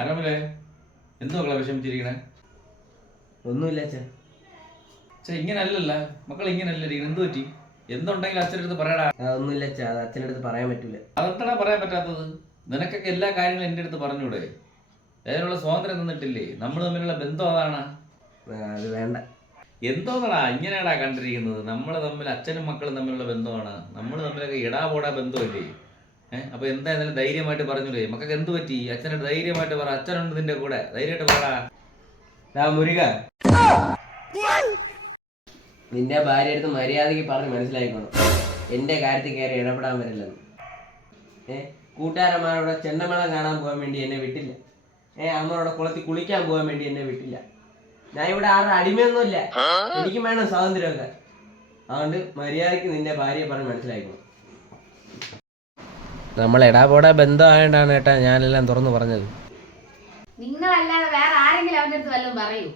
ആരാമല്ലേ എന്തോ മക്കളെ വിഷമിച്ചിരിക്കണേ? ഒന്നുമില്ല അച്ഛൻ. ഇങ്ങനല്ലല്ല മക്കൾ, ഇങ്ങനല്ല ഇരിക്കണം. എന്ത് പറ്റി? എന്തുണ്ടെങ്കിലും അച്ഛൻ്റെ അടുത്ത് പറയടാ. ഒന്നുമില്ല അച്ഛാ, അത് അച്ഛൻ്റെ അടുത്ത് പറയാൻ പറ്റൂല. അതെന്താ പറയാൻ പറ്റാത്തത്? നിനക്കൊക്കെ എല്ലാ കാര്യങ്ങളും എൻ്റെ അടുത്ത് പറഞ്ഞൂടെ? അതിനുള്ള സ്വാതന്ത്ര്യം തന്നിട്ടില്ലേ? നമ്മൾ തമ്മിലുള്ള ബന്ധം അതാണ്. അത് വേണ്ട. എന്തോന്നടാ ഇങ്ങനെയാടാ കണ്ടിരിക്കുന്നത്? നമ്മൾ തമ്മിൽ അച്ഛനും മക്കളും തമ്മിലുള്ള ബന്ധമാണ്. നമ്മൾ തമ്മിലൊക്കെ ഇടാ പോടാ ബന്ധമല്ലേ? അപ്പൊ എന്തായാലും ധൈര്യമായിട്ട് പറഞ്ഞൂടെ? മക്കൾക്ക് എന്ത് പറ്റി? അച്ഛനോട് ധൈര്യമായിട്ട് പറ. അച്ഛനുണ്ട് നിന്റെ കൂടെ, ധൈര്യമായിട്ട് പറ. മുരുക, നിന്റെ ഭാര്യ അടുത്ത് മര്യാദയ്ക്ക് പറഞ്ഞ് മനസ്സിലായിക്കോണം, എന്റെ കാര്യത്തിൽ കയറി ഇടപെടാൻ വരില്ലെന്ന്. കൂട്ടുകാരന്മാരോടെ ചെണ്ടമേളം കാണാൻ പോകാൻ വേണ്ടി എന്നെ വിട്ടില്ല. അമ്മയോടെ കുളത്തിൽ കുളിക്കാൻ പോകാൻ വേണ്ടി എന്നെ വിട്ടില്ല. ഞാൻ ഇവിടെ ആരുടെ അടിമയൊന്നുമില്ല, എനിക്കും വേണം സ്വാതന്ത്ര്യമൊക്കെ. അതുകൊണ്ട് മര്യാദയ്ക്ക് നിന്റെ ഭാര്യയെ പറഞ്ഞ് മനസ്സിലായിക്കോണം. നമ്മൾ എടാപോടാ ബന്ധമായോണ്ടാണ് ഏട്ടാ ഞാനെല്ലാം തുറന്നു പറഞ്ഞത്. നിങ്ങളല്ലാതെ വേറെ ആരെങ്കിലും അവന്റെ അടുത്ത് വല്ലതും പറയൂ?